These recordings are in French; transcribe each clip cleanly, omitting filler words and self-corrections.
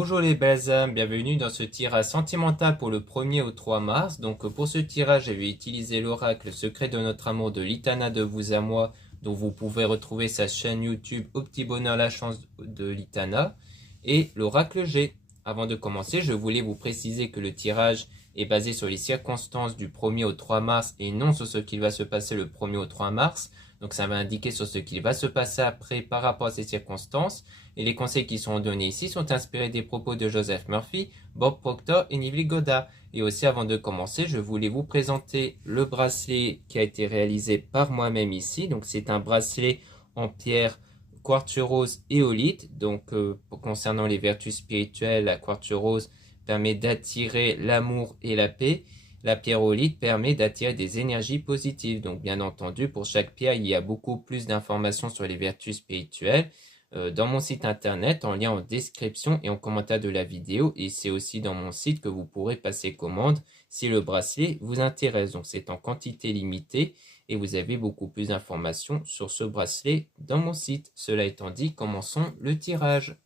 Bonjour les belles âmes, bienvenue dans ce tirage sentimental pour le 1er au 3 mars. Donc pour ce tirage, je vais utiliser l'oracle secret de notre amour de Litana de vous à moi, dont vous pouvez retrouver sa chaîne YouTube Au petit bonheur la chance de Litana, et l'oracle G. Avant de commencer, je voulais vous préciser que le tirage est basé sur les circonstances du 1er au 3 mars et non sur ce qui va se passer le 1er au 3 mars. Donc ça va indiquer sur ce qui va se passer après par rapport à ces circonstances. Et les conseils qui sont donnés ici sont inspirés des propos de Joseph Murphy, Bob Proctor et Neville Goddard. Et aussi avant de commencer, je voulais vous présenter le bracelet qui a été réalisé par moi-même ici. Donc c'est un bracelet en pierre quartz rose éolite. Donc concernant les vertus spirituelles, la quartz rose permet d'attirer l'amour et la paix. La pierre éolite permet d'attirer des énergies positives. Donc bien entendu, pour chaque pierre, il y a beaucoup plus d'informations sur les vertus spirituelles dans mon site internet, en lien en description et en commentaire de la vidéo. Et c'est aussi dans mon site que vous pourrez passer commande si le bracelet vous intéresse. Donc c'est en quantité limitée et vous avez beaucoup plus d'informations sur ce bracelet dans mon site. Cela étant dit, commençons le tirage.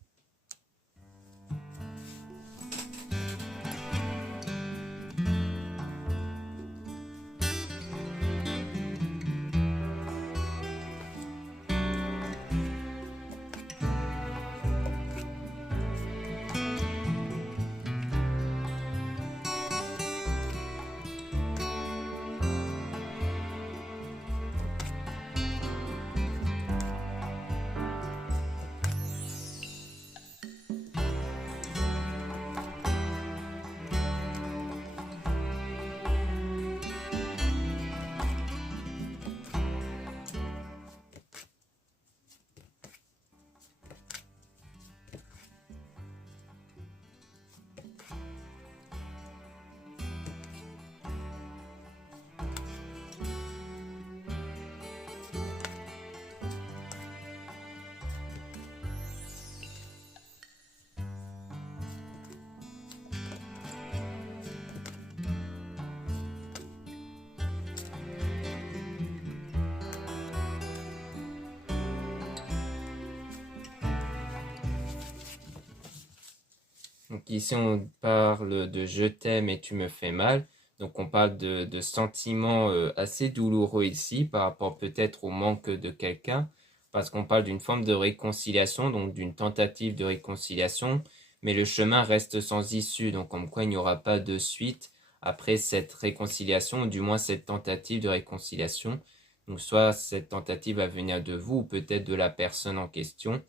Donc ici, on parle de je t'aime et tu me fais mal. Donc on parle de sentiments assez douloureux ici par rapport peut-être au manque de quelqu'un. Parce qu'on parle d'une forme de réconciliation, donc d'une tentative de réconciliation. Mais le chemin reste sans issue. Donc comme quoi il n'y aura pas de suite après cette réconciliation, ou du moins cette tentative de réconciliation. Donc soit cette tentative va venir de vous ou peut-être de la personne en question,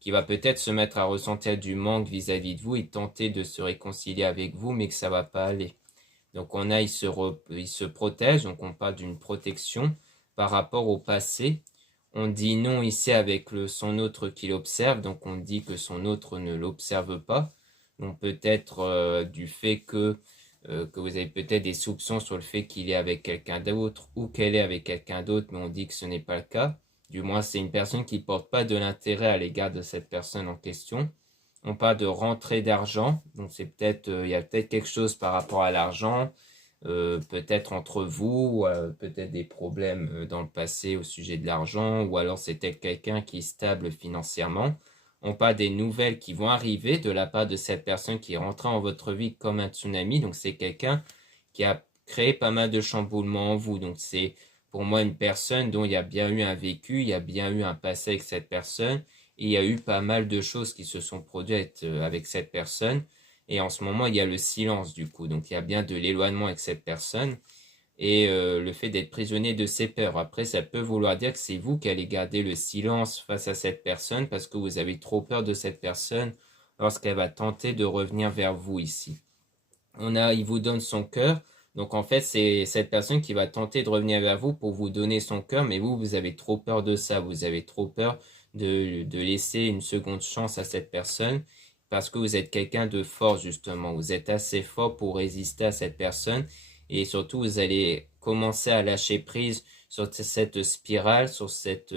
qui va peut-être se mettre à ressentir du manque vis-à-vis de vous et tenter de se réconcilier avec vous, mais que ça va pas aller. Donc on a, il se protège, donc on parle d'une protection par rapport au passé. On dit non ici avec son autre qui l'observe, donc on dit que son autre ne l'observe pas. Donc peut-être du fait que vous avez peut-être des soupçons sur le fait qu'il est avec quelqu'un d'autre ou qu'elle est avec quelqu'un d'autre, mais on dit que ce n'est pas le cas. Du moins, c'est une personne qui ne porte pas de l'intérêt à l'égard de cette personne en question. On parle de rentrée d'argent, donc c'est peut-être, il y a peut-être quelque chose par rapport à l'argent, peut-être entre vous, peut-être des problèmes dans le passé au sujet de l'argent, ou alors c'est peut-être quelqu'un qui est stable financièrement. On parle des nouvelles qui vont arriver de la part de cette personne qui est rentrée en votre vie comme un tsunami, donc c'est quelqu'un qui a créé pas mal de chamboulements en vous, donc c'est pour moi une personne dont il y a bien eu un vécu, il y a bien eu un passé avec cette personne, et il y a eu pas mal de choses qui se sont produites avec cette personne. Et en ce moment, il y a le silence du coup, donc il y a bien de l'éloignement avec cette personne et le fait d'être prisonnier de ses peurs. Après, ça peut vouloir dire que c'est vous qui allez garder le silence face à cette personne parce que vous avez trop peur de cette personne lorsqu'elle va tenter de revenir vers vous ici. Il vous donne son cœur. Donc en fait, c'est cette personne qui va tenter de revenir vers vous pour vous donner son cœur, mais vous avez trop peur de ça. Vous avez trop peur de laisser une seconde chance à cette personne parce que vous êtes quelqu'un de fort justement. Vous êtes assez fort pour résister à cette personne et surtout vous allez commencer à lâcher prise sur cette spirale, sur cet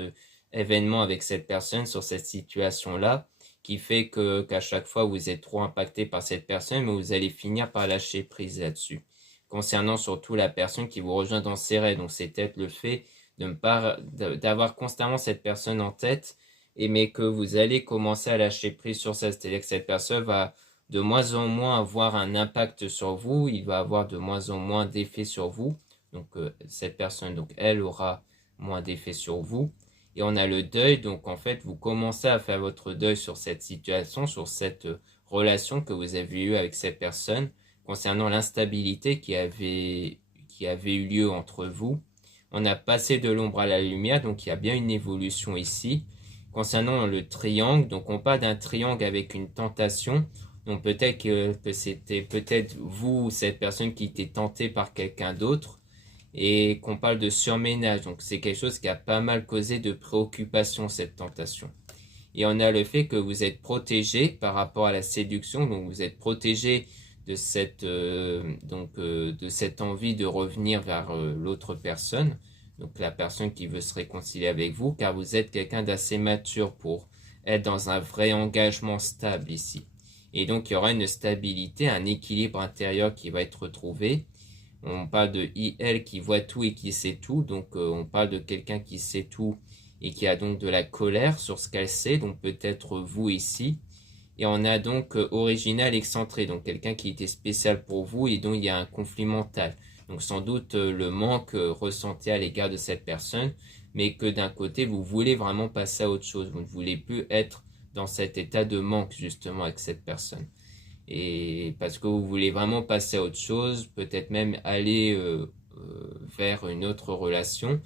événement avec cette personne, sur cette situation-là qui fait qu'à chaque fois vous êtes trop impacté par cette personne, mais vous allez finir par lâcher prise là-dessus. Concernant surtout la personne qui vous rejoint dans ses rêves, donc c'est peut-être le fait de ne pas d'avoir constamment cette personne en tête, mais que vous allez commencer à lâcher prise sur ça, c'est-à-dire que cette personne va de moins en moins avoir un impact sur vous, il va avoir de moins en moins d'effet sur vous. Donc cette personne, donc elle aura moins d'effet sur vous. Et on a le deuil, donc en fait vous commencez à faire votre deuil sur cette situation, sur cette relation que vous avez eue avec cette personne, concernant l'instabilité qui avait eu lieu entre vous. On a passé de l'ombre à la lumière, donc il y a bien une évolution ici. Concernant le triangle, donc on parle d'un triangle avec une tentation. Donc peut-être que c'était peut-être vous, cette personne qui était tentée par quelqu'un d'autre, et qu'on parle de surménage. Donc c'est quelque chose qui a pas mal causé de préoccupation, cette tentation. Et on a le fait que vous êtes protégé par rapport à la séduction, donc vous êtes protégé de de cette envie de revenir vers l'autre personne, donc la personne qui veut se réconcilier avec vous, car vous êtes quelqu'un d'assez mature pour être dans un vrai engagement stable ici. Et donc il y aura une stabilité, un équilibre intérieur qui va être retrouvé. On parle de IL qui voit tout et qui sait tout, donc on parle de quelqu'un qui sait tout et qui a donc de la colère sur ce qu'elle sait, donc peut-être vous ici. Et on a donc original excentré, donc quelqu'un qui était spécial pour vous et dont il y a un conflit mental. Donc sans doute le manque ressenti à l'égard de cette personne, mais que d'un côté vous voulez vraiment passer à autre chose, vous ne voulez plus être dans cet état de manque justement avec cette personne. Et parce que vous voulez vraiment passer à autre chose, peut-être même aller vers une autre relation.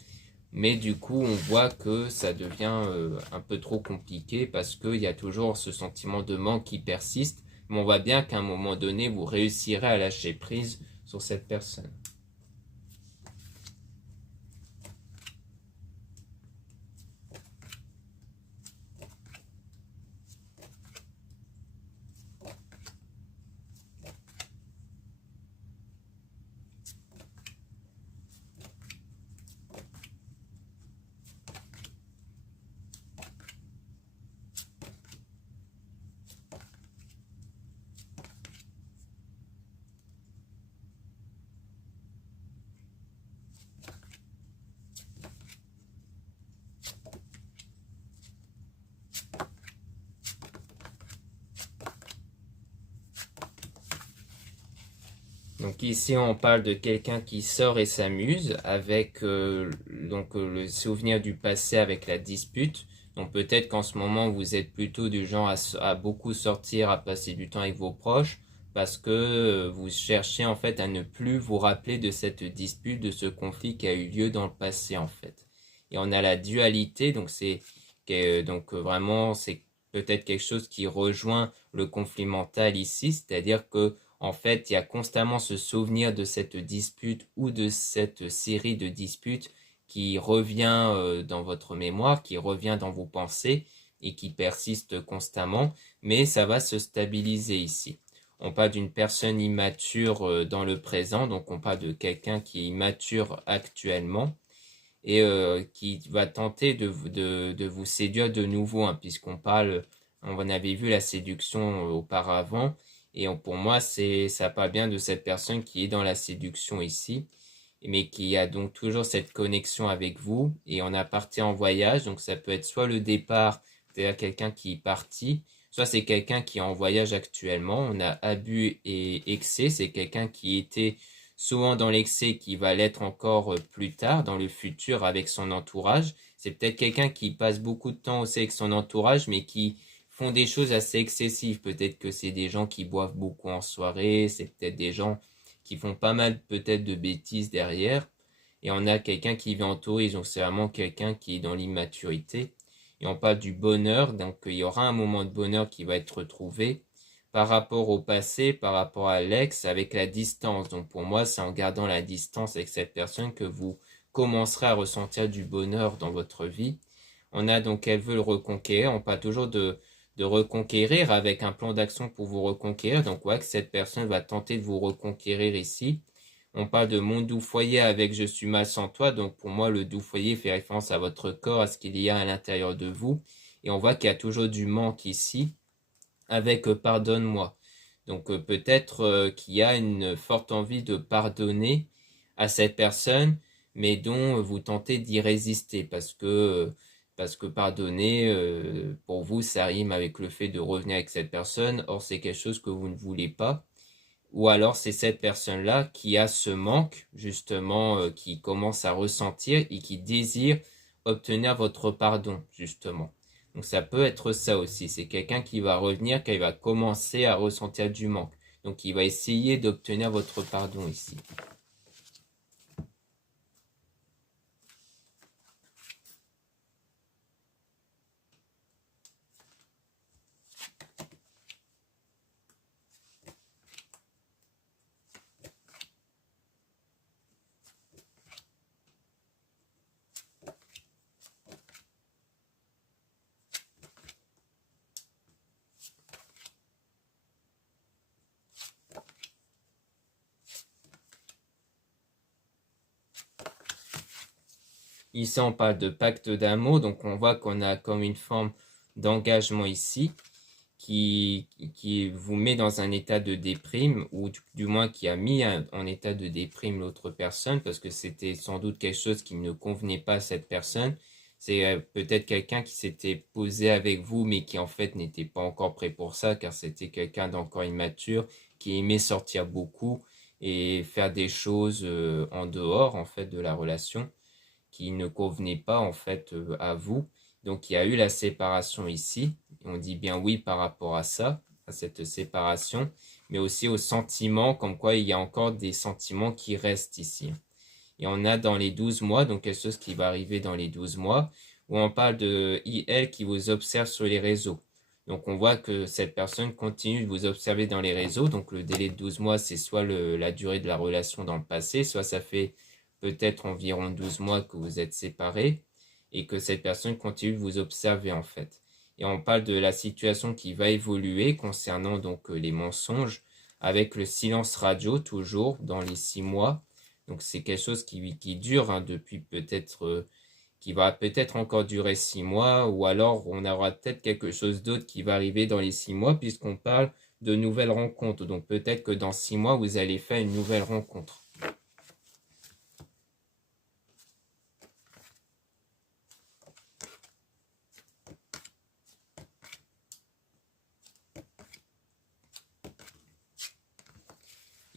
Mais du coup, on voit que ça devient un peu trop compliqué parce qu'il y a toujours ce sentiment de manque qui persiste. Mais on voit bien qu'à un moment donné, vous réussirez à lâcher prise sur cette personne. Donc ici, on parle de quelqu'un qui sort et s'amuse avec le souvenir du passé avec la dispute. Donc peut-être qu'en ce moment, vous êtes plutôt du genre à beaucoup sortir, à passer du temps avec vos proches, parce que vous cherchez en fait à ne plus vous rappeler de cette dispute, de ce conflit qui a eu lieu dans le passé en fait. Et on a la dualité, donc vraiment c'est peut-être quelque chose qui rejoint le conflit mental ici, c'est-à-dire que en fait, il y a constamment ce souvenir de cette dispute ou de cette série de disputes qui revient dans votre mémoire, qui revient dans vos pensées et qui persiste constamment, mais ça va se stabiliser ici. On parle d'une personne immature dans le présent, donc on parle de quelqu'un qui est immature actuellement et qui va tenter de vous séduire de nouveau, hein, puisqu'on parle, on avait vu la séduction auparavant, et pour moi, ça parle bien de cette personne qui est dans la séduction ici, mais qui a donc toujours cette connexion avec vous, et on a parti en voyage, donc ça peut être soit le départ, c'est-à-dire quelqu'un qui est parti, soit c'est quelqu'un qui est en voyage actuellement. On a abus et excès, c'est quelqu'un qui était souvent dans l'excès, qui va l'être encore plus tard, dans le futur, avec son entourage. C'est peut-être quelqu'un qui passe beaucoup de temps aussi avec son entourage, mais qui font des choses assez excessives. Peut-être que c'est des gens qui boivent beaucoup en soirée, c'est peut-être des gens qui font pas mal peut-être de bêtises derrière. Et on a quelqu'un qui vit en tourisme, donc c'est vraiment quelqu'un qui est dans l'immaturité. Et on parle du bonheur, donc il y aura un moment de bonheur qui va être retrouvé par rapport au passé, par rapport à l'ex, avec la distance. Donc pour moi, c'est en gardant la distance avec cette personne que vous commencerez à ressentir du bonheur dans votre vie. On a donc, elle veut le reconquérir. On parle toujours de reconquérir avec un plan d'action pour vous reconquérir. Donc ouais, que cette personne va tenter de vous reconquérir ici. On parle de mon doux foyer avec je suis mal sans toi. Donc pour moi, le doux foyer fait référence à votre corps, à ce qu'il y a à l'intérieur de vous. Et on voit qu'il y a toujours du manque ici avec pardonne-moi. Donc peut-être qu'il y a une forte envie de pardonner à cette personne, mais dont vous tentez d'y résister parce que parce que pardonner, pour vous, ça rime avec le fait de revenir avec cette personne, or c'est quelque chose que vous ne voulez pas. Ou alors c'est cette personne-là qui a ce manque, justement, qui commence à ressentir et qui désire obtenir votre pardon, justement. Donc ça peut être ça aussi, c'est quelqu'un qui va revenir, qui va commencer à ressentir du manque. Donc il va essayer d'obtenir votre pardon ici. Ici, on parle de pacte d'amour, donc on voit qu'on a comme une forme d'engagement ici qui vous met dans un état de déprime, ou du moins qui a mis en état de déprime l'autre personne, parce que c'était sans doute quelque chose qui ne convenait pas à cette personne. C'est peut-être quelqu'un qui s'était posé avec vous, mais qui en fait n'était pas encore prêt pour ça, car c'était quelqu'un d'encore immature, qui aimait sortir beaucoup et faire des choses en dehors en fait de la relation qui ne convenait pas en fait à vous. Donc il y a eu la séparation ici. On dit bien oui par rapport à ça, à cette séparation, mais aussi aux sentiments, comme quoi il y a encore des sentiments qui restent ici. Et on a dans les 12 mois, donc quelque chose qui va arriver dans les 12 mois, où on parle de IL qui vous observe sur les réseaux. Donc on voit que cette personne continue de vous observer dans les réseaux. Donc le délai de 12 mois, c'est soit la durée de la relation dans le passé, soit ça fait peut-être environ 12 mois que vous êtes séparés et que cette personne continue de vous observer en fait. Et on parle de la situation qui va évoluer concernant donc les mensonges avec le silence radio toujours dans les 6 mois. Donc c'est quelque chose qui dure depuis peut-être, qui va peut-être encore durer 6 mois, ou alors on aura peut-être quelque chose d'autre qui va arriver dans les 6 mois puisqu'on parle de nouvelles rencontres. Donc peut-être que dans 6 mois, vous allez faire une nouvelle rencontre.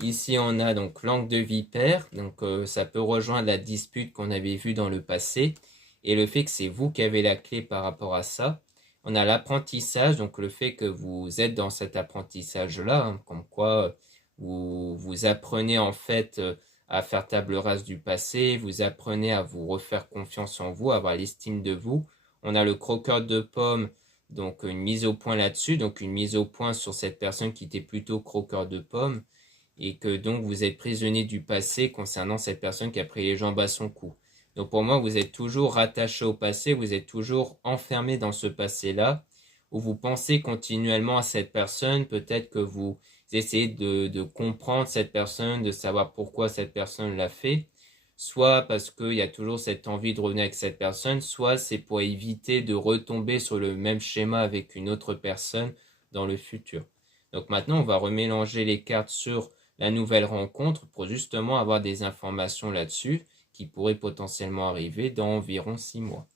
Ici, on a donc langue de vipère, donc ça peut rejoindre la dispute qu'on avait vue dans le passé, et le fait que c'est vous qui avez la clé par rapport à ça. On a l'apprentissage, donc le fait que vous êtes dans cet apprentissage-là, comme quoi vous apprenez en fait à faire table rase du passé, vous apprenez à vous refaire confiance en vous, à avoir l'estime de vous. On a le croqueur de pommes, donc une mise au point là-dessus, donc une mise au point sur cette personne qui était plutôt croqueur de pommes, et que donc vous êtes prisonnier du passé concernant cette personne qui a pris les jambes à son cou. Donc pour moi, vous êtes toujours rattaché au passé, vous êtes toujours enfermé dans ce passé-là, où vous pensez continuellement à cette personne, peut-être que vous essayez de comprendre cette personne, de savoir pourquoi cette personne l'a fait, soit parce qu'il y a toujours cette envie de revenir avec cette personne, soit c'est pour éviter de retomber sur le même schéma avec une autre personne dans le futur. Donc maintenant, on va remélanger les cartes sur la nouvelle rencontre pour justement avoir des informations là-dessus qui pourraient potentiellement arriver dans environ 6 mois.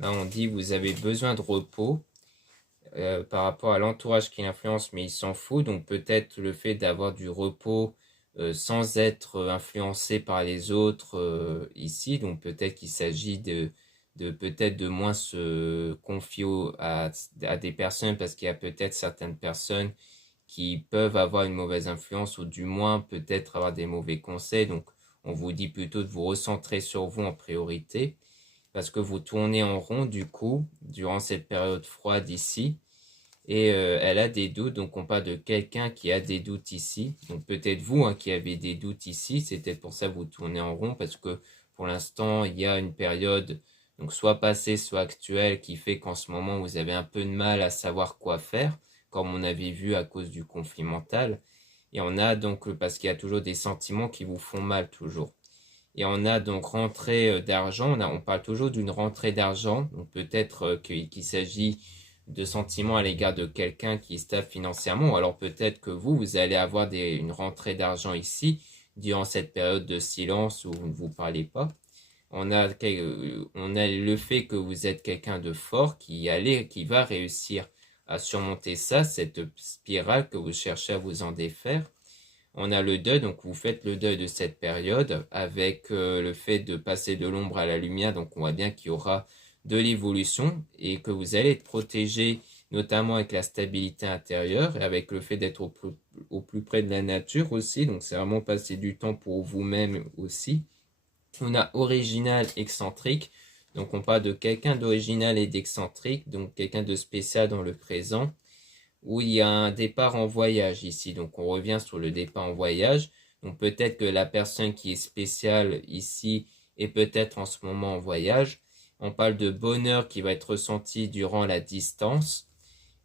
Là, on dit vous avez besoin de repos. par rapport à l'entourage qui l'influence, mais il s'en fout. Donc peut-être le fait d'avoir du repos sans être influencé par les autres ici. Donc peut-être qu'il s'agit de peut-être de moins se confier à des personnes parce qu'il y a peut-être certaines personnes qui peuvent avoir une mauvaise influence ou du moins peut-être avoir des mauvais conseils. Donc on vous dit plutôt de vous recentrer sur vous en priorité parce que vous tournez en rond du coup durant cette période froide ici. Et elle a des doutes, donc on parle de quelqu'un qui a des doutes ici. Donc peut-être vous qui avez des doutes ici, c'est peut-être pour ça que vous tournez en rond, parce que pour l'instant, il y a une période, donc soit passée, soit actuelle, qui fait qu'en ce moment, vous avez un peu de mal à savoir quoi faire, comme on avait vu à cause du conflit mental. Et on a donc, parce qu'il y a toujours des sentiments qui vous font mal toujours. Et on a donc rentrée d'argent, on parle toujours d'une rentrée d'argent, donc peut-être qu'il s'agit de sentiments à l'égard de quelqu'un qui est stable financièrement, ou alors peut-être que vous allez avoir une rentrée d'argent ici, durant cette période de silence où vous ne vous parlez pas. On a le fait que vous êtes quelqu'un de fort qui va réussir à surmonter ça, cette spirale que vous cherchez à vous en défaire. On a le deuil, donc vous faites le deuil de cette période avec le fait de passer de l'ombre à la lumière. Donc on voit bien qu'il y aura de l'évolution et que vous allez être protégé notamment avec la stabilité intérieure et avec le fait d'être au plus près de la nature aussi. Donc c'est vraiment passer du temps pour vous-même aussi. On a original, excentrique. Donc on parle de quelqu'un d'original et d'excentrique, donc quelqu'un de spécial dans le présent où il y a un départ en voyage ici. Donc on revient sur le départ en voyage. Donc peut-être que la personne qui est spéciale ici est peut-être en ce moment en voyage. On parle de bonheur qui va être ressenti durant la distance.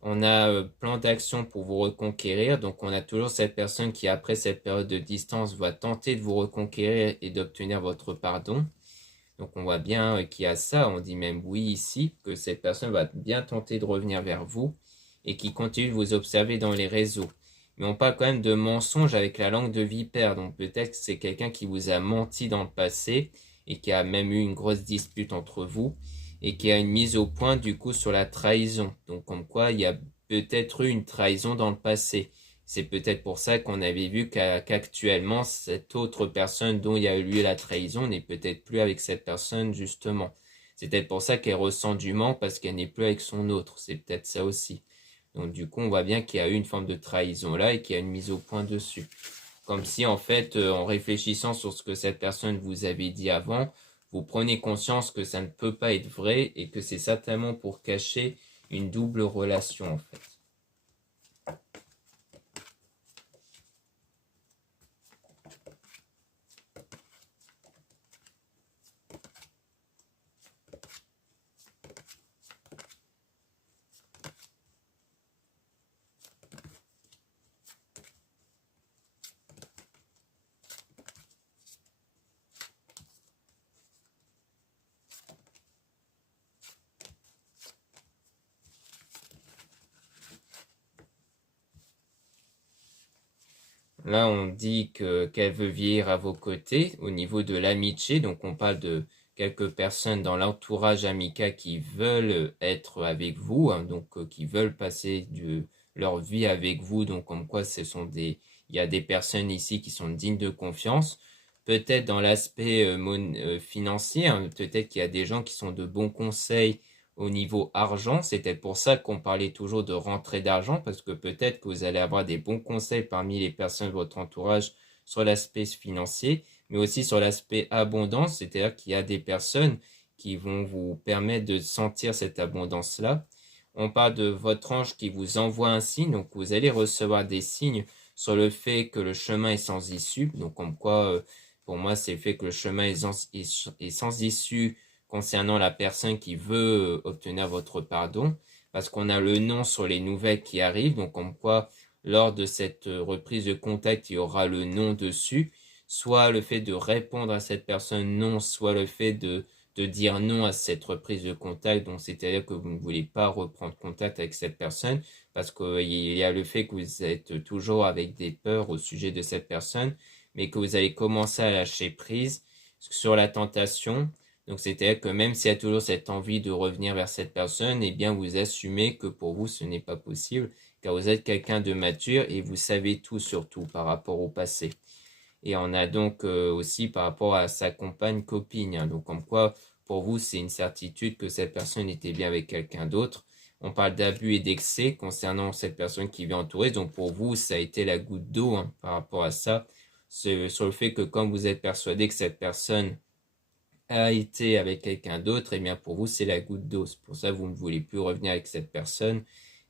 On a plan d'action pour vous reconquérir. Donc on a toujours cette personne qui après cette période de distance va tenter de vous reconquérir et d'obtenir votre pardon. Donc on voit bien qu'il y a ça. On dit même oui ici, que cette personne va bien tenter de revenir vers vous et qui continue de vous observer dans les réseaux. Mais on parle quand même de mensonge avec la langue de vipère, donc peut-être que c'est quelqu'un qui vous a menti dans le passé et qui a même eu une grosse dispute entre vous et qui a une mise au point du coup sur la trahison. Donc comme quoi il y a peut-être eu une trahison dans le passé. C'est peut-être pour ça qu'on avait vu qu'actuellement cette autre personne dont il y a eu la trahison n'est peut-être plus avec cette personne justement. C'est peut-être pour ça qu'elle ressent du manque parce qu'elle n'est plus avec son autre. C'est peut-être ça aussi. Donc du coup, on voit bien qu'il y a eu une forme de trahison là et qu'il y a une mise au point dessus. Comme si en fait, en réfléchissant sur ce que cette personne vous avait dit avant, vous prenez conscience que ça ne peut pas être vrai et que c'est certainement pour cacher une double relation en fait. Là, on dit qu'elle veut vieillir à vos côtés au niveau de l'amitié. Donc, on parle de quelques personnes dans l'entourage amical qui veulent être avec vous, hein, donc qui veulent passer leur vie avec vous. Donc, comme quoi, il y a des personnes ici qui sont dignes de confiance. Peut-être dans l'aspect financier, hein, peut-être qu'il y a des gens qui sont de bons conseils au niveau argent. C'était pour ça qu'on parlait toujours de rentrée d'argent, parce que peut-être que vous allez avoir des bons conseils parmi les personnes de votre entourage sur l'aspect financier, mais aussi sur l'aspect abondance, c'est-à-dire qu'il y a des personnes qui vont vous permettre de sentir cette abondance-là. On parle de votre ange qui vous envoie un signe, donc vous allez recevoir des signes sur le fait que le chemin est sans issue, donc comme quoi, pour moi, c'est le fait que le chemin est sans issue concernant la personne qui veut obtenir votre pardon, parce qu'on a le nom sur les nouvelles qui arrivent, donc comme quoi lors de cette reprise de contact, il y aura le nom dessus, soit le fait de répondre à cette personne non, soit le fait de dire non à cette reprise de contact, donc c'est-à-dire que vous ne voulez pas reprendre contact avec cette personne, parce qu'il y a le fait que vous êtes toujours avec des peurs au sujet de cette personne, mais que vous allez commencer à lâcher prise sur la tentation. Donc c'est-à-dire que même s'il y a toujours cette envie de revenir vers cette personne, eh bien vous assumez que pour vous ce n'est pas possible, car vous êtes quelqu'un de mature et vous savez tout surtout par rapport au passé. Et on a donc aussi par rapport à sa compagne copine, hein. Donc comme quoi pour vous c'est une certitude que cette personne était bien avec quelqu'un d'autre. On parle d'abus et d'excès concernant cette personne qui vit entourée. Donc pour vous ça a été la goutte d'eau, hein, par rapport à ça. Sur le fait que quand vous êtes persuadé que cette personne a été avec quelqu'un d'autre, eh bien pour vous c'est la goutte d'eau. C'est pour ça que vous ne voulez plus revenir avec cette personne.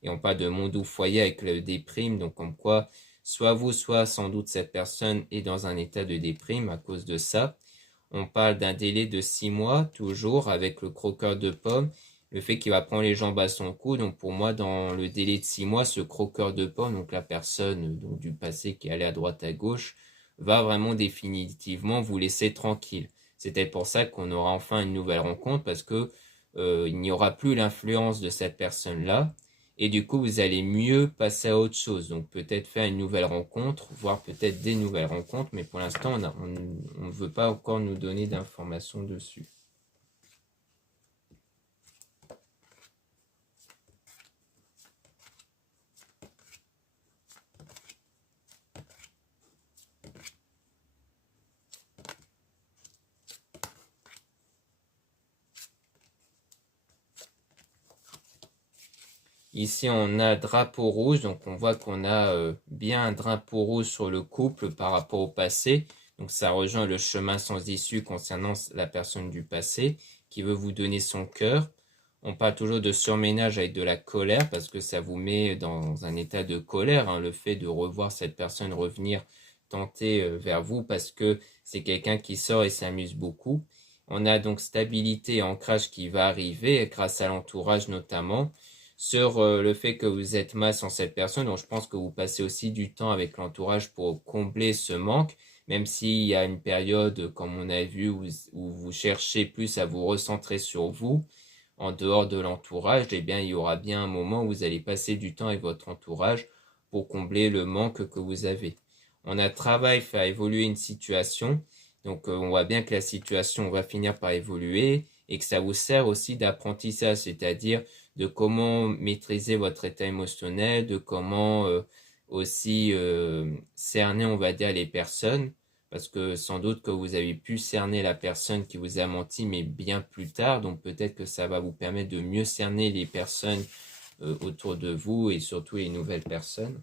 Et on parle de monde ou foyer avec le déprime. Donc comme quoi soit vous, soit sans doute cette personne est dans un état de déprime à cause de ça. On parle d'un délai de 6 mois, toujours, avec le croqueur de pommes. Le fait qu'il va prendre les jambes à son cou. Donc pour moi, dans le délai de 6 mois, ce croqueur de pommes, donc la personne donc, du passé qui allait à droite à gauche, va vraiment définitivement vous laisser tranquille. C'était pour ça qu'on aura enfin une nouvelle rencontre, parce que il n'y aura plus l'influence de cette personne-là. Et du coup, vous allez mieux passer à autre chose. Donc peut-être faire une nouvelle rencontre, voire peut-être des nouvelles rencontres. Mais pour l'instant, on ne veut pas encore nous donner d'informations dessus. Ici, on a drapeau rouge, donc on voit qu'on a bien un drapeau rouge sur le couple par rapport au passé. Donc ça rejoint le chemin sans issue concernant la personne du passé qui veut vous donner son cœur. On parle toujours de surménage avec de la colère parce que ça vous met dans un état de colère, hein, le fait de revoir cette personne revenir tenter vers vous parce que c'est quelqu'un qui sort et s'amuse beaucoup. On a donc stabilité et ancrage qui va arriver grâce à l'entourage notamment sur le fait que vous êtes mal sans cette personne. Donc je pense que vous passez aussi du temps avec l'entourage pour combler ce manque, même s'il y a une période, comme on a vu, où vous cherchez plus à vous recentrer sur vous, en dehors de l'entourage, eh bien il y aura bien un moment où vous allez passer du temps avec votre entourage pour combler le manque que vous avez. On a travail fait évoluer une situation, donc on voit bien que la situation va finir par évoluer et que ça vous sert aussi d'apprentissage, c'est-à-dire de comment maîtriser votre état émotionnel, de comment aussi cerner, on va dire, les personnes, parce que sans doute que vous avez pu cerner la personne qui vous a menti, mais bien plus tard, donc peut-être que ça va vous permettre de mieux cerner les personnes autour de vous et surtout les nouvelles personnes.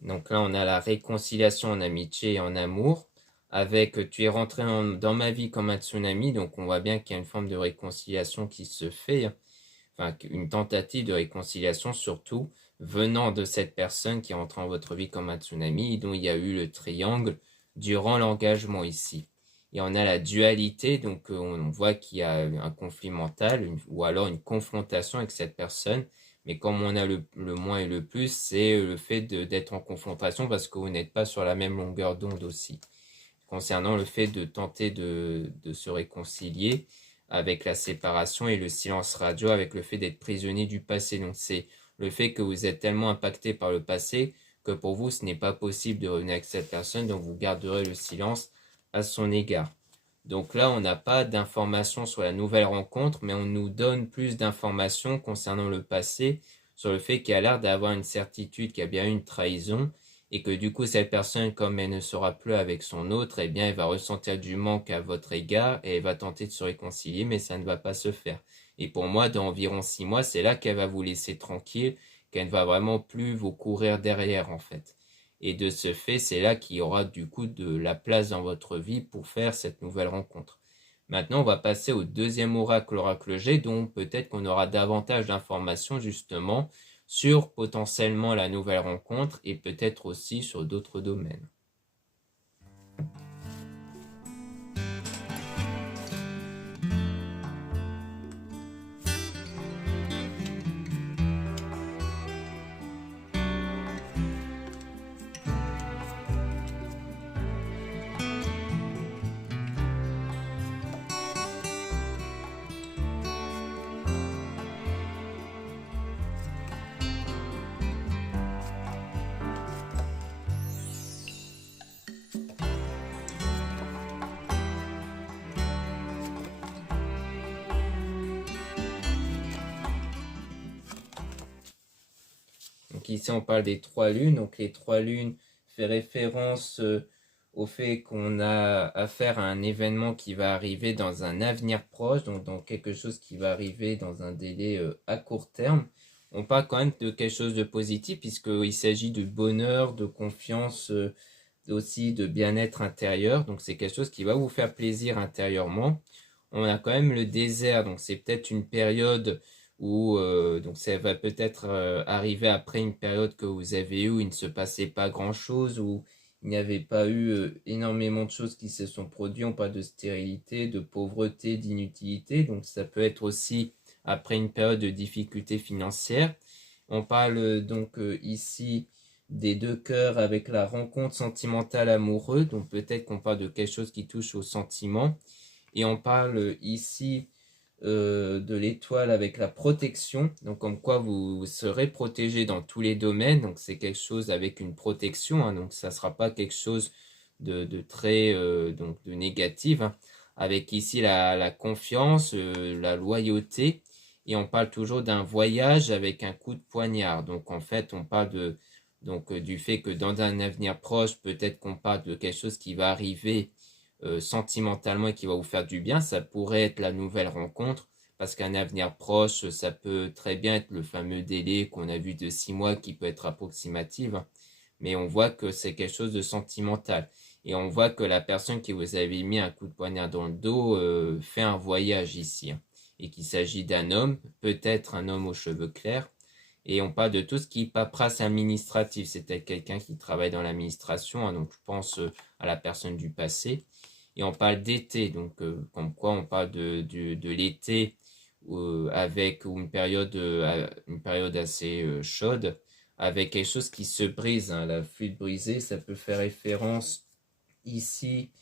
Donc là, on a la réconciliation en amitié et en amour. Avec tu es rentré dans ma vie comme un tsunami, donc on voit bien qu'il y a une forme de réconciliation qui se fait, enfin une tentative de réconciliation surtout venant de cette personne qui est rentrée en votre vie comme un tsunami, dont il y a eu le triangle durant l'engagement ici. Et on a la dualité, donc on voit qu'il y a un conflit mental ou alors une confrontation avec cette personne. Mais comme on a le moins et le plus, c'est le fait d'être en confrontation parce que vous n'êtes pas sur la même longueur d'onde aussi. Concernant le fait de tenter de se réconcilier avec la séparation et le silence radio, avec le fait d'être prisonnier du passé. Donc c'est le fait que vous êtes tellement impacté par le passé que pour vous ce n'est pas possible de revenir avec cette personne, donc vous garderez le silence à son égard. Donc là, on n'a pas d'informations sur la nouvelle rencontre, mais on nous donne plus d'informations concernant le passé, sur le fait qu'il y a l'air d'avoir une certitude qu'il y a bien eu une trahison, et que du coup, cette personne, comme elle ne sera plus avec son autre, eh bien, elle va ressentir du manque à votre égard, et elle va tenter de se réconcilier, mais ça ne va pas se faire. Et pour moi, dans environ 6 mois, c'est là qu'elle va vous laisser tranquille, qu'elle ne va vraiment plus vous courir derrière, en fait. Et de ce fait, c'est là qu'il y aura du coup de la place dans votre vie pour faire cette nouvelle rencontre. Maintenant, on va passer au deuxième oracle, l'oracle G, dont peut-être qu'on aura davantage d'informations justement sur potentiellement la nouvelle rencontre et peut-être aussi sur d'autres domaines. Donc ici, on parle des trois lunes. Donc les trois lunes fait référence au fait qu'on a affaire à un événement qui va arriver dans un avenir proche, donc dans quelque chose qui va arriver dans un délai à court terme. On parle quand même de quelque chose de positif puisqu'il s'agit de bonheur, de confiance, aussi de bien-être intérieur. Donc c'est quelque chose qui va vous faire plaisir intérieurement. On a quand même le désert, donc c'est peut-être une période où donc ça va peut-être arriver après une période que vous avez eue où il ne se passait pas grand-chose, où il n'y avait pas eu énormément de choses qui se sont produites, on parle de stérilité, de pauvreté, d'inutilité, donc ça peut être aussi après une période de difficulté financière. On parle donc ici des deux cœurs avec la rencontre sentimentale amoureuse, donc peut-être qu'on parle de quelque chose qui touche au sentiment. Et on parle ici de l'étoile avec la protection, donc comme quoi vous serez protégé dans tous les domaines, donc c'est quelque chose avec une protection, hein, donc ça ne sera pas quelque chose de très donc de négatif, hein, avec ici la confiance, la loyauté, et on parle toujours d'un voyage avec un coup de poignard, donc en fait on parle donc du fait que dans un avenir proche, peut-être qu'on parle de quelque chose qui va arriver sentimentalement et qui va vous faire du bien, ça pourrait être la nouvelle rencontre, parce qu'un avenir proche, ça peut très bien être le fameux délai qu'on a vu de 6 mois qui peut être approximatif, hein, mais on voit que c'est quelque chose de sentimental. Et on voit que la personne qui vous avait mis un coup de poignard dans le dos fait un voyage ici, hein, et qu'il s'agit d'un homme, peut-être un homme aux cheveux clairs, et on parle de tout ce qui est paperasse administrative, c'était quelqu'un qui travaille dans l'administration, hein, donc je pense à la personne du passé. Et on parle d'été, donc comme quoi on parle de l'été avec une période assez chaude, avec quelque chose qui se brise, hein, la flûte brisée, ça peut faire référence ici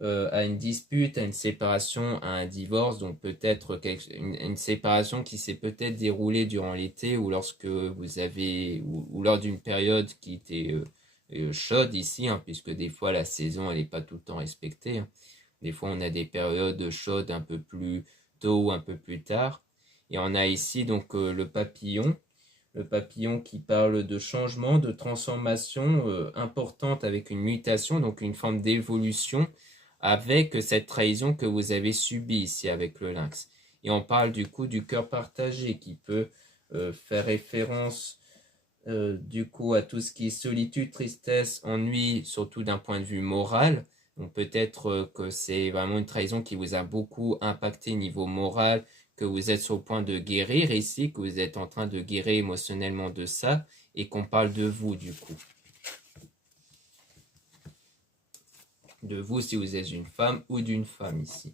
à une dispute, à une séparation, à un divorce, donc peut-être une séparation qui s'est peut-être déroulée durant l'été ou lorsque vous avez ou lors d'une période qui était chaude ici, hein, puisque des fois la saison elle n'est pas tout le temps respectée, hein. Des fois on a des périodes chaudes un peu plus tôt ou un peu plus tard. Et on a ici donc le papillon qui parle de changement, de transformation importante avec une mutation, donc une forme d'évolution avec cette trahison que vous avez subie ici avec le lynx. Et on parle du coup du cœur partagé qui peut faire référence du coup à tout ce qui est solitude, tristesse, ennui, surtout d'un point de vue moral. Donc peut-être que c'est vraiment une trahison qui vous a beaucoup impacté niveau moral, que vous êtes sur le point de guérir ici, que vous êtes en train de guérir émotionnellement de ça, et qu'on parle de vous du coup. De vous si vous êtes une femme ou d'une femme ici.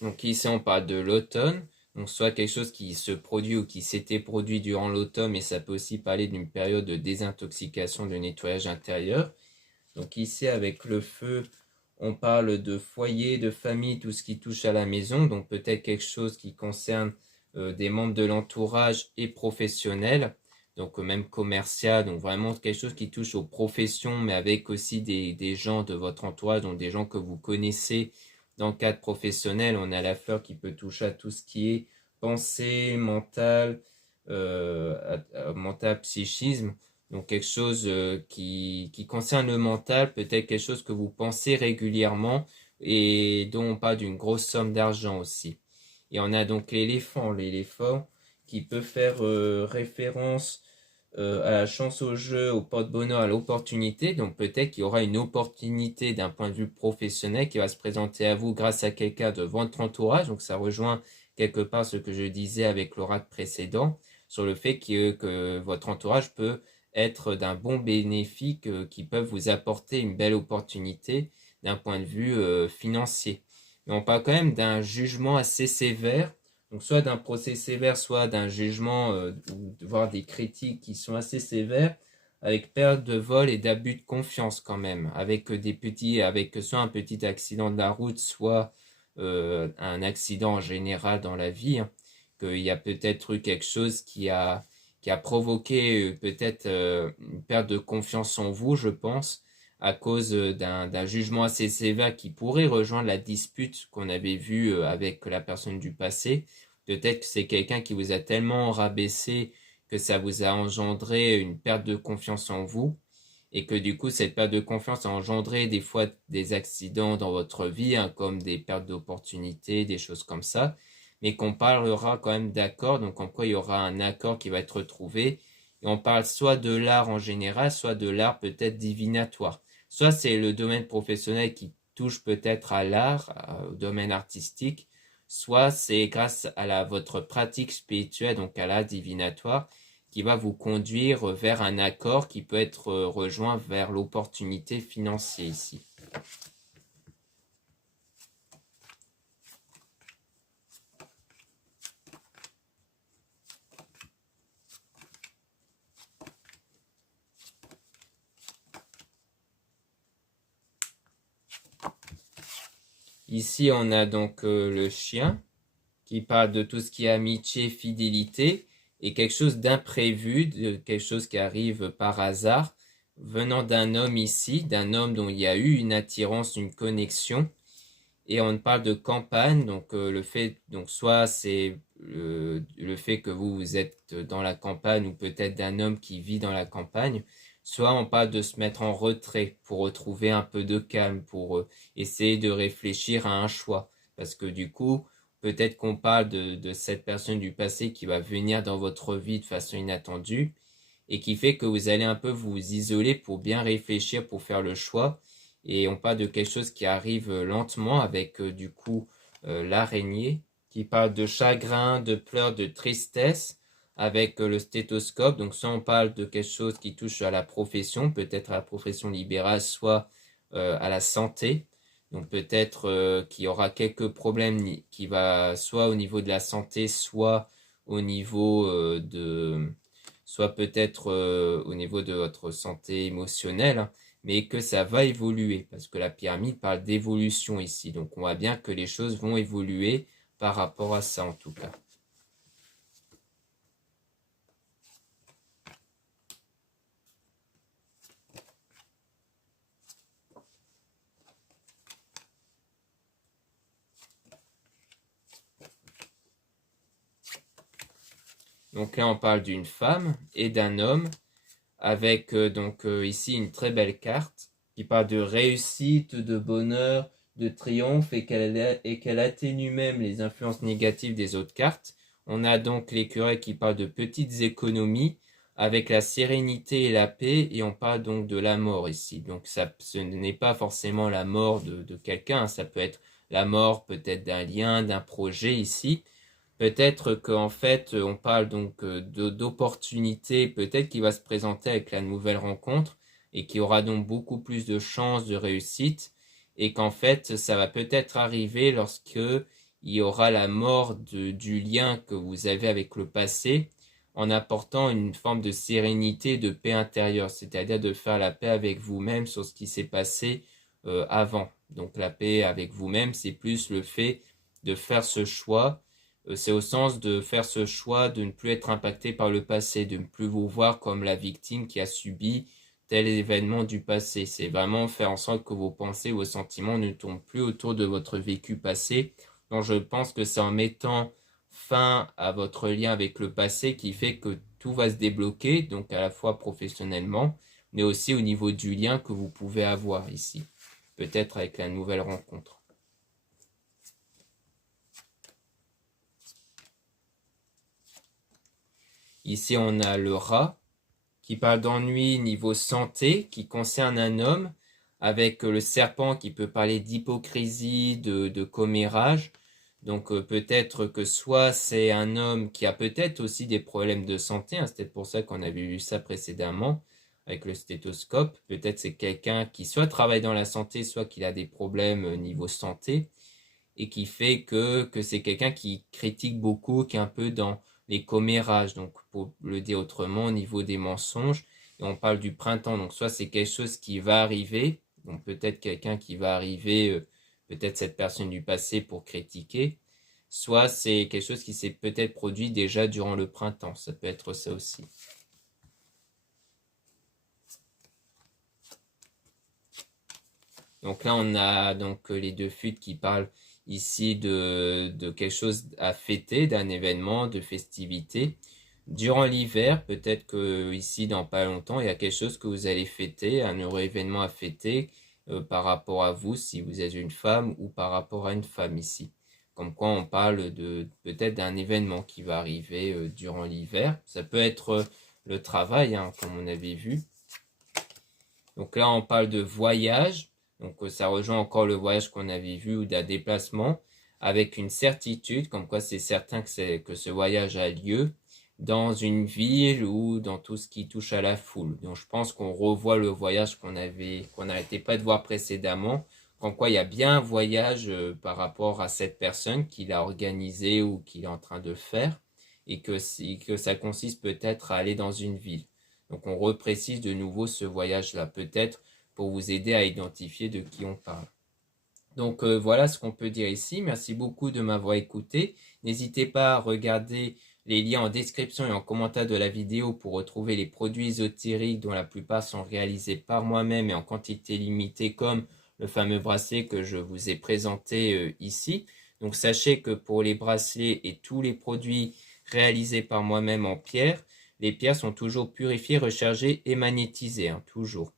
Donc ici on parle de l'automne, donc soit quelque chose qui se produit ou qui s'était produit durant l'automne, mais ça peut aussi parler d'une période de désintoxication, de nettoyage intérieur. Donc ici avec le feu, on parle de foyer, de famille, tout ce qui touche à la maison, donc peut-être quelque chose qui concerne des membres de l'entourage et professionnels, donc même commercial, donc vraiment quelque chose qui touche aux professions, mais avec aussi des gens de votre entourage, donc des gens que vous connaissez dans le cadre professionnel. On a la fleur qui peut toucher à tout ce qui est pensée, mental, psychisme. Donc quelque chose qui concerne le mental, peut-être quelque chose que vous pensez régulièrement et dont on parle d'une grosse somme d'argent aussi. Et on a donc l'éléphant qui peut faire référence à la chance au jeu, au porte-bonheur, à l'opportunité. Donc peut-être qu'il y aura une opportunité d'un point de vue professionnel qui va se présenter à vous grâce à quelqu'un de votre entourage. Donc ça rejoint quelque part ce que je disais avec l'oracle précédent sur le fait que votre entourage peut être d'un bon bénéfice qui peuvent vous apporter une belle opportunité d'un point de vue financier. Mais on parle quand même d'un jugement assez sévère, donc soit d'un procès sévère, soit d'un jugement ou voire des critiques qui sont assez sévères, avec perte de vol et d'abus de confiance quand même, avec soit un petit accident de la route, soit un accident en général dans la vie, hein, qu'il y a peut-être eu quelque chose qui a provoqué peut-être une perte de confiance en vous, je pense, à cause d'un jugement assez sévère qui pourrait rejoindre la dispute qu'on avait vue avec la personne du passé. Peut-être que c'est quelqu'un qui vous a tellement rabaissé que ça vous a engendré une perte de confiance en vous et que du coup cette perte de confiance a engendré des fois des accidents dans votre vie, hein, comme des pertes d'opportunités, des choses comme ça, mais qu'on parlera quand même d'accord, donc en quoi il y aura un accord qui va être trouvé, et on parle soit de l'art en général, soit de l'art peut-être divinatoire. Soit c'est le domaine professionnel qui touche peut-être à l'art, au domaine artistique, soit c'est grâce à votre pratique spirituelle, donc à l'art divinatoire, qui va vous conduire vers un accord qui peut être rejoint vers l'opportunité financière ici. Ici, on a donc le chien qui parle de tout ce qui est amitié, fidélité et quelque chose d'imprévu, de quelque chose qui arrive par hasard, venant d'un homme ici, d'un homme dont il y a eu une attirance, une connexion. Et on parle de campagne, donc le fait, donc soit c'est le fait que vous êtes dans la campagne ou peut-être d'un homme qui vit dans la campagne, soit on parle de se mettre en retrait pour retrouver un peu de calme, pour essayer de réfléchir à un choix. Parce que du coup, peut-être qu'on parle de cette personne du passé qui va venir dans votre vie de façon inattendue et qui fait que vous allez un peu vous isoler pour bien réfléchir, pour faire le choix. Et on parle de quelque chose qui arrive lentement avec du coup l'araignée, qui parle de chagrin, de pleurs, de tristesse avec le stéthoscope. Donc soit on parle de quelque chose qui touche à la profession, peut-être à la profession libérale, soit à la santé. Donc peut-être qu'il y aura quelques problèmes qui va soit au niveau de la santé, soit au niveau soit peut-être au niveau de votre santé émotionnelle, hein, mais que ça va évoluer, parce que la pyramide parle d'évolution ici. Donc on voit bien que les choses vont évoluer par rapport à ça en tout cas. Donc là on parle d'une femme et d'un homme, avec donc ici une très belle carte qui parle de réussite, de bonheur, de triomphe et qu'elle atténue même les influences négatives des autres cartes. On a donc l'écureuil qui parle de petites économies avec la sérénité et la paix, et on parle donc de la mort ici. Donc ça, ce n'est pas forcément la mort de quelqu'un, ça peut être la mort peut-être d'un lien, d'un projet ici. Peut-être qu'en fait, on parle donc d'opportunités, peut-être qui va se présenter avec la nouvelle rencontre et qui aura donc beaucoup plus de chances de réussite et qu'en fait, ça va peut-être arriver lorsque il y aura la mort du lien que vous avez avec le passé en apportant une forme de sérénité, de paix intérieure, c'est-à-dire de faire la paix avec vous-même sur ce qui s'est passé avant. Donc la paix avec vous-même, c'est plus le fait de faire ce choix, c'est au sens de faire ce choix de ne plus être impacté par le passé, de ne plus vous voir comme la victime qui a subi tel événement du passé. C'est vraiment faire en sorte que vos pensées, vos sentiments ne tournent plus autour de votre vécu passé. Donc je pense que c'est en mettant fin à votre lien avec le passé qui fait que tout va se débloquer, donc à la fois professionnellement, mais aussi au niveau du lien que vous pouvez avoir ici, peut-être avec la nouvelle rencontre. Ici, on a le rat qui parle d'ennui niveau santé, qui concerne un homme, avec le serpent qui peut parler d'hypocrisie, de commérage. Donc peut-être que soit c'est un homme qui a peut-être aussi des problèmes de santé, hein, c'est peut-être pour ça qu'on avait vu ça précédemment avec le stéthoscope. Peut-être c'est quelqu'un qui soit travaille dans la santé, soit qu'il a des problèmes niveau santé et qui fait que c'est quelqu'un qui critique beaucoup, qui est un peu dans les commérages, donc pour le dire autrement, au niveau des mensonges, et on parle du printemps, donc soit c'est quelque chose qui va arriver, donc peut-être quelqu'un qui va arriver, peut-être cette personne du passé pour critiquer, soit c'est quelque chose qui s'est peut-être produit déjà durant le printemps. Ça peut être ça aussi. Donc là, on a donc les deux fuites qui parlent ici de quelque chose à fêter, d'un événement, de festivité. Durant l'hiver, peut-être que ici, dans pas longtemps, il y a quelque chose que vous allez fêter, un heureux événement à fêter par rapport à vous, si vous êtes une femme, ou par rapport à une femme ici. Comme quoi, on parle de peut-être d'un événement qui va arriver durant l'hiver. Ça peut être le travail, hein, comme on avait vu. Donc là, on parle de voyage. Donc ça rejoint encore le voyage qu'on avait vu ou d'un déplacement avec une certitude, comme quoi c'est certain que ce voyage a lieu dans une ville ou dans tout ce qui touche à la foule. Donc je pense qu'on revoit le voyage qu'on n'arrêtait pas de voir précédemment, comme quoi il y a bien un voyage par rapport à cette personne qu'il a organisé ou qu'il est en train de faire et que ça consiste peut-être à aller dans une ville. Donc on reprécise de nouveau ce voyage-là, peut-être pour vous aider à identifier de qui on parle. Donc voilà ce qu'on peut dire ici. Merci beaucoup de m'avoir écouté. N'hésitez pas à regarder les liens en description et en commentaire de la vidéo pour retrouver les produits ésotériques dont la plupart sont réalisés par moi-même et en quantité limitée comme le fameux bracelet que je vous ai présenté ici. Donc sachez que pour les bracelets et tous les produits réalisés par moi-même en pierre, les pierres sont toujours purifiées, rechargées et magnétisées, hein, toujours.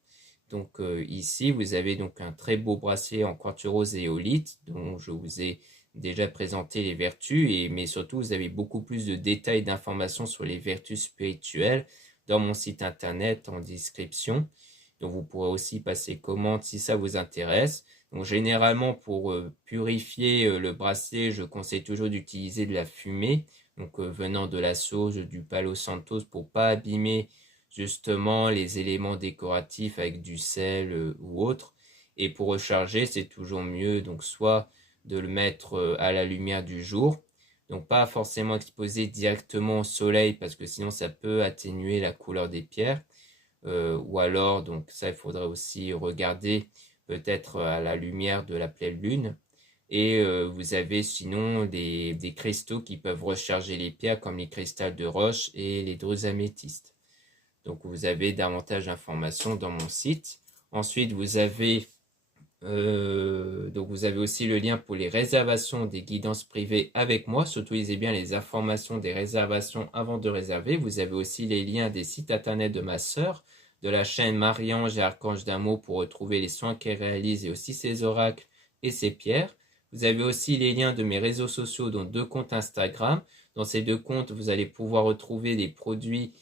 Donc ici, vous avez donc un très beau bracelet en quartz zéolite dont je vous ai déjà présenté les vertus, mais surtout vous avez beaucoup plus de détails et d'informations sur les vertus spirituelles dans mon site internet en description. Donc vous pourrez aussi passer commande si ça vous intéresse. Donc généralement pour purifier le bracelet, je conseille toujours d'utiliser de la fumée, donc venant de la sauge, du palo santos pour pas abîmer justement les éléments décoratifs avec du sel ou autre. Et pour recharger, c'est toujours mieux donc soit de le mettre à la lumière du jour, donc pas forcément exposé directement au soleil parce que sinon ça peut atténuer la couleur des pierres. Ou alors, donc ça il faudrait aussi regarder peut-être à la lumière de la pleine lune. Et vous avez sinon des cristaux qui peuvent recharger les pierres comme les cristals de roche et les dreux améthystes. Donc vous avez davantage d'informations dans mon site. Ensuite, vous avez aussi le lien pour les réservations des guidances privées avec moi. Surtout, lisez bien les informations des réservations avant de réserver. Vous avez aussi les liens des sites internet de ma sœur, de la chaîne Marie-Ange et Archange d'Amour pour retrouver les soins qu'elle réalise et aussi ses oracles et ses pierres. Vous avez aussi les liens de mes réseaux sociaux, dont 2 comptes Instagram. Dans ces 2 comptes, vous allez pouvoir retrouver des produits.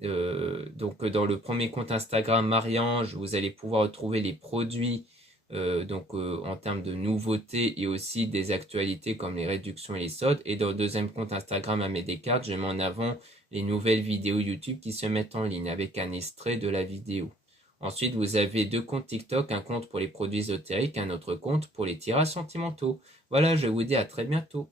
Donc dans le premier compte Instagram Marie-Ange, vous allez pouvoir retrouver les produits en termes de nouveautés et aussi des actualités comme les réductions et les soldes. Et dans le deuxième compte Instagram Aimé Descartes, je mets en avant les nouvelles vidéos YouTube qui se mettent en ligne avec un extrait de la vidéo. Ensuite, vous avez 2 comptes TikTok, un compte pour les produits ésotériques, un autre compte pour les tirages sentimentaux. Voilà, je vous dis à très bientôt.